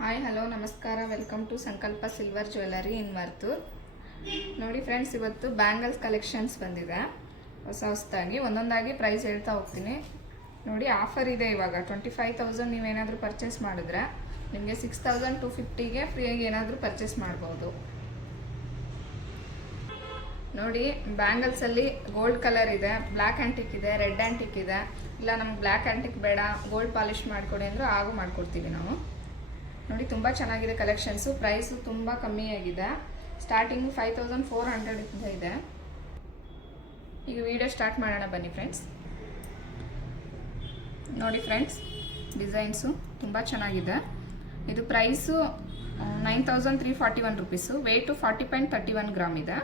Hi hello ನಮಸ್ಕಾರ, welcome to ಸಂಕಲ್ಪ silver jewellery ಇನ್ ಮರ್ತೂರ್. ನೋಡಿ ಫ್ರೆಂಡ್ಸ್, ಇವತ್ತು ಬ್ಯಾಂಗಲ್ಸ್ ಕಲೆಕ್ಷನ್ಸ್ ಬಂದಿದೆ ಹೊಸದಾಗಿ. ಒಂದೊಂದಾಗಿ ಪ್ರೈಸ್ ಹೇಳ್ತಾ ಹೋಗ್ತೀನಿ. ನೋಡಿ, ಆಫರ್ ಇದೆ ಇವಾಗ. 25,000 ನೀವೇನಾದರೂ ಪರ್ಚೇಸ್ ಮಾಡಿದ್ರೆ ನಿಮಗೆ 6,250ಗೆ ಫ್ರೀಯಾಗಿ ಏನಾದರೂ ಪರ್ಚೇಸ್ ಮಾಡ್ಬೋದು. ನೋಡಿ, ಬ್ಯಾಂಗಲ್ಸಲ್ಲಿ ಗೋಲ್ಡ್ ಕಲರ್ ಇದೆ, ಬ್ಲ್ಯಾಕ್ ಆ್ಯಂಟಿಕ್ ಇದೆ, ರೆಡ್ ಆ್ಯಂಟಿಕ್ ಇದೆ. ಇಲ್ಲ ನಮ್ಗೆ ಬ್ಲ್ಯಾಕ್ ಆ್ಯಂಟಿಕ್ ಬೇಡ, ಗೋಲ್ಡ್ ಪಾಲಿಷ್ ಮಾಡಿಕೊಡಿ ಅಂದರೆ ಹಾಗೂ ಮಾಡಿಕೊಡ್ತೀವಿ ನಾವು. ನೋಡಿ, ತುಂಬ ಚೆನ್ನಾಗಿದೆ ಕಲೆಕ್ಷನ್ಸು. ಪ್ರೈಸು ತುಂಬ ಕಮ್ಮಿಯಾಗಿದೆ. ಸ್ಟಾರ್ಟಿಂಗು 5,400 ಇದೆ. ಈಗ ವಿಡಿಯೋ ಸ್ಟಾರ್ಟ್ ಮಾಡೋಣ ಬನ್ನಿ ಫ್ರೆಂಡ್ಸ್. ನೋಡಿ ಫ್ರೆಂಡ್ಸ್, ಡಿಸೈನ್ಸು ತುಂಬ ಚೆನ್ನಾಗಿದೆ. ಇದು ಪ್ರೈಸು 9,341 ರುಪೀಸು. ವೆಯ್ಟು 40.31 ಗ್ರಾಮ್ ಇದೆ.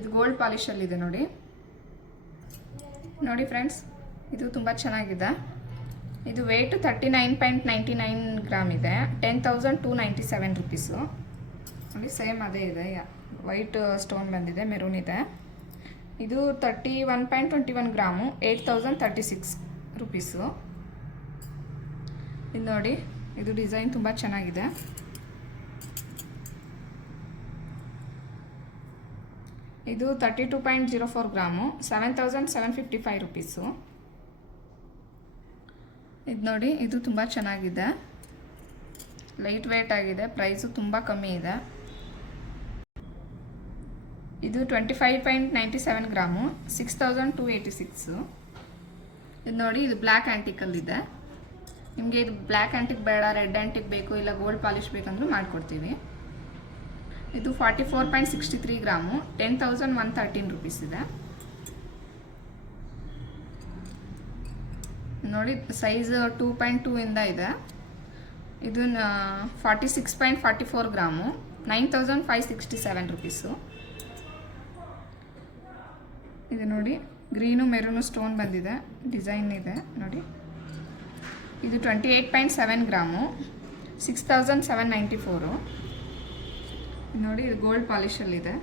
ಇದು ಗೋಲ್ಡ್ ಪಾಲಿಶಲ್ಲಿದೆ. ನೋಡಿ ನೋಡಿ ಫ್ರೆಂಡ್ಸ್, ಇದು ತುಂಬ ಚೆನ್ನಾಗಿದೆ. ಇದು ವೆಯ್ಟು 39.99 ಗ್ರಾಮ್ ಇದೆ. 10,297 ರುಪೀಸು. ನೋಡಿ, ಸೇಮ್ ಅದೇ ಇದೆ. ವೈಟ್ ಸ್ಟೋನ್ ಬಂದಿದೆ, ಮೆರೂನ್ ಇದೆ. ಇದು 31.21 ಗ್ರಾಮು, 8,036 ರುಪೀಸು. ಇದು ನೋಡಿ, ಇದು ಡಿಸೈನ್ ತುಂಬ ಚೆನ್ನಾಗಿದೆ. ಇದು 32.04 ಗ್ರಾಮು, 7,755 ರುಪೀಸು. ಇದು ನೋಡಿ, ಇದು ತುಂಬ ಚೆನ್ನಾಗಿದೆ, ಲೈಟ್ ವೇಟ್ ಆಗಿದೆ. ಪ್ರೈಸು ತುಂಬ ಕಮ್ಮಿ ಇದೆ. ಇದು 25.97 ಗ್ರಾಮು, 6,286. ಇದು ನೋಡಿ, ಇದು ಬ್ಲ್ಯಾಕ್ ಆ್ಯಂಟಿಕಲ್ಲಿದೆ. ನಿಮಗೆ ಇದು ಬ್ಲ್ಯಾಕ್ ಆ್ಯಂಟಿಕ್ ಬೇಡ, ರೆಡ್ ಆ್ಯಂಟಿಕ್ ಬೇಕು, ಇಲ್ಲ ಗೋಲ್ಡ್ ಪಾಲಿಶ್ ಬೇಕಂದ್ರೂ ಮಾಡಿಕೊಡ್ತೀವಿ. ಇದು 44.63 ಗ್ರಾಮು, 10,113 ರುಪೀಸ್ ಇದೆ. ನೋಡಿ, ಸೈಜ್ 2.2 ಇಂದ ಇದೆ. ಇದು 46.44 ಗ್ರಾಮು, 9,567 ರುಪೀಸು. ಇದು ನೋಡಿ, ಗ್ರೀನು ಮೆರೂನು ಸ್ಟೋನ್ ಬಂದಿದೆ, ಡಿಸೈನ್ ಇದೆ ನೋಡಿ. ಇದು 28.7 ಗ್ರಾಮು, 6,794. ನೋಡಿ, ಇದು ಗೋಲ್ಡ್ ಪಾಲಿಶಲ್ಲಿದೆ.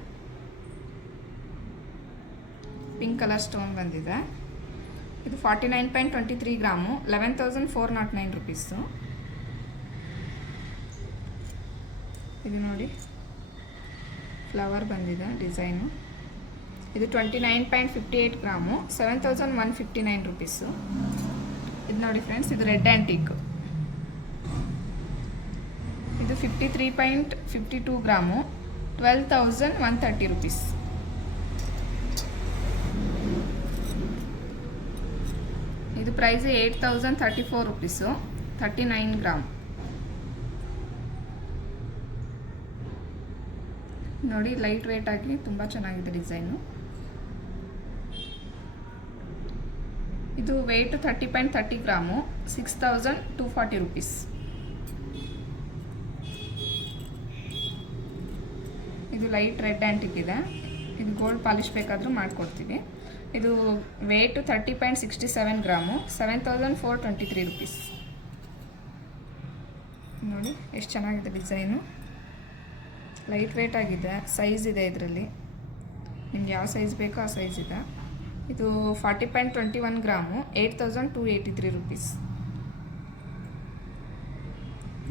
ಪಿಂಕ್ ಕಲರ್ ಸ್ಟೋನ್ ಬಂದಿದೆ. ಇದು 49.23 ಗ್ರಾಮು, 11,409 ರುಪೀಸು. ಇದು ನೋಡಿ, ಫ್ಲವರ್ ಬಂದಿದೆ ಡಿಸೈನು. ಇದು 29.58 ಗ್ರಾಮು, 7,159 ರುಪೀಸು. ಇದು ನೋಡಿ ಫ್ರೆಂಡ್ಸ್, ಇದು ರೆಡ್ ಆ್ಯಂಟಿಕ್. ಇದು 53.52 ಗ್ರಾಮು, 12,130 ರುಪೀಸ್. ಇದು ಪ್ರೈಸ್ 8,034 ರುಪೀಸು, 39 ಗ್ರಾಮ್. ನೋಡಿ, ಲೈಟ್ ವೇಟ್ ಆಗಿ ತುಂಬ ಚೆನ್ನಾಗಿದೆ ಡಿಸೈನು. ಇದು ವೆಯ್ಟ್ 30.30 ಗ್ರಾಮು, 6,240 ರುಪೀಸ್. ಇದು ಲೈಟ್ ರೆಡ್ ಆ್ಯಂಟಿಕ್ ಇದೆ. ಇದು ಗೋಲ್ಡ್ ಪಾಲಿಶ್ ಬೇಕಾದರೂ ಮಾಡಿಕೊಡ್ತೀವಿ. ಇದು ವೆಯ್ಟು 30.67 ಗ್ರಾಮು, 7,423 ರುಪೀಸ್. ನೋಡಿ, ಎಷ್ಟು ಚೆನ್ನಾಗಿದೆ ಡಿಸೈನು. ಲೈಟ್ ವೇಟ್ ಆಗಿದೆ, ಸೈಜ್ ಇದೆ ಇದರಲ್ಲಿ. ನಿಮ್ಗೆ ಯಾವ ಸೈಜ್ ಬೇಕೋ ಆ ಸೈಜ್ ಇದೆ. ಇದು 40.21 ಗ್ರಾಮು, 8,283 ರುಪೀಸ್.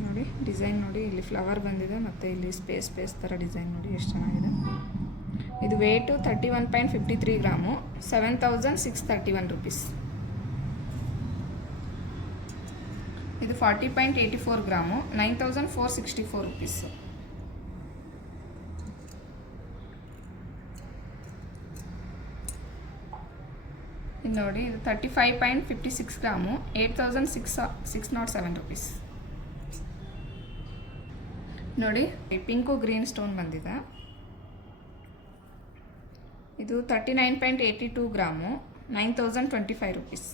ನೋಡಿ, ಡಿಸೈನ್ ನೋಡಿ, ಇಲ್ಲಿ ಫ್ಲವರ್ ಬಂದಿದೆ ಮತ್ತು ಇಲ್ಲಿ ಸ್ಪೇಸ್ ಥರ ಡಿಸೈನ್ ನೋಡಿ, ಎಷ್ಟು ಚೆನ್ನಾಗಿದೆ. ಇದು ವೆಯ್ಟು 31.53 ಗ್ರಾಮು, 7,631 ರುಪೀಸ್. ಇದು 40.84 ಗ್ರಾಮು, 9,464 ರುಪೀಸು. ಇದು ನೋಡಿ, ಇದು 35.56 ಗ್ರಾಮು, 8,607 ರುಪೀಸ್. ನೋಡಿ, ಪಿಂಕು ಗ್ರೀನ್ ಸ್ಟೋನ್ ಬಂದಿದೆ. ಇದು 39.82 ಗ್ರಾಮು, 9,025 ರುಪೀಸ್.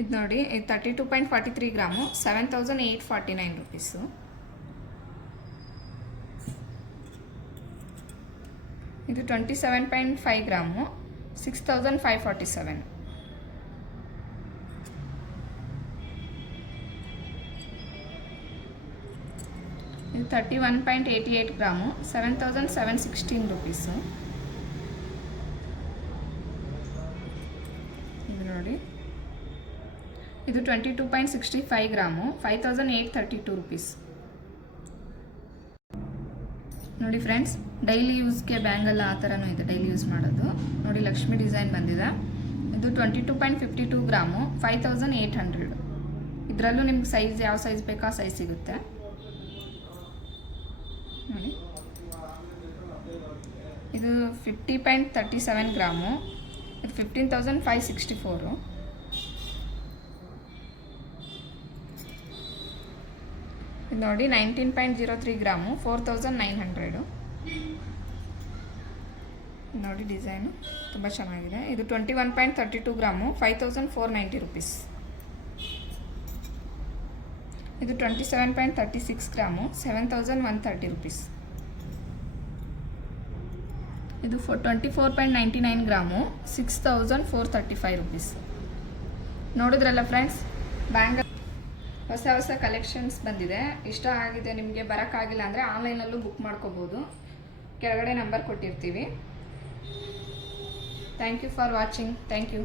ಇದು ನೋಡಿ, ಇದು 32.43 ಗ್ರಾಮು, 7,849 ರುಪೀಸು. ಇದು 27.5 ಗ್ರಾಮು, 6,547. ಇದು 31.88 ಗ್ರಾಮು, 7,716 ರುಪೀಸು. ಇದು ನೋಡಿ, ಇದು 22.65 ಗ್ರಾಮು, 5832 ರುಪೀಸ್. ನೋಡಿ ಫ್ರೆಂಡ್ಸ್, ಡೈಲಿ ಯೂಸ್ಗೆ ಬ್ಯಾಂಗಲ್ ಆ ಥರನೂ ಇದೆ, ಡೈಲಿ ಯೂಸ್ ಮಾಡೋದು. ನೋಡಿ ಲಕ್ಷ್ಮಿ ಡಿಸೈನ್ ಬಂದಿದೆ. ಇದು 22.52 ಗ್ರಾಮು, 5800. ಇದರಲ್ಲೂ ನಿಮ್ಗೆ ಸೈಜ್ ಯಾವ ಸೈಜ್ ಬೇಕೋ ಆ ಸೈಜ್ ಸಿಗುತ್ತೆ ನೋಡಿ. ಇದು 50.37 ಗ್ರಾಮು, ಇದು 15,564. ಇದು ನೋಡಿ 19.03 ಗ್ರಾಮು, 4,900. ನೋಡಿ ಡಿಸೈನು ತುಂಬ ಚೆನ್ನಾಗಿದೆ. ಇದು 21.32 ಗ್ರಾಮು, 5,490 ರುಪೀಸ್. ಇದು 27.36 ಗ್ರಾಮು, 7,130 ರುಪೀಸ್. ಇದು 24.99 ಗ್ರಾಮು, 6,435 ರುಪೀಸ್. ನೋಡಿದ್ರಲ್ಲ ಫ್ರೆಂಡ್ಸ್, ಬ್ಯಾಂಗಲ್ ಹೊಸ ಕಲೆಕ್ಷನ್ಸ್ ಬಂದಿದೆ. ಇಷ್ಟ ಆಗಿದೆ ನಿಮಗೆ, ಬರೋಕ್ಕಾಗಿಲ್ಲ ಅಂದರೆ ಆನ್ಲೈನಲ್ಲೂ ಬುಕ್ ಮಾಡ್ಕೋಬೋದು. ಕೆಳಗಡೆ ನಂಬರ್ ಕೊಟ್ಟಿರ್ತೀವಿ. Thank you for watching. Thank you.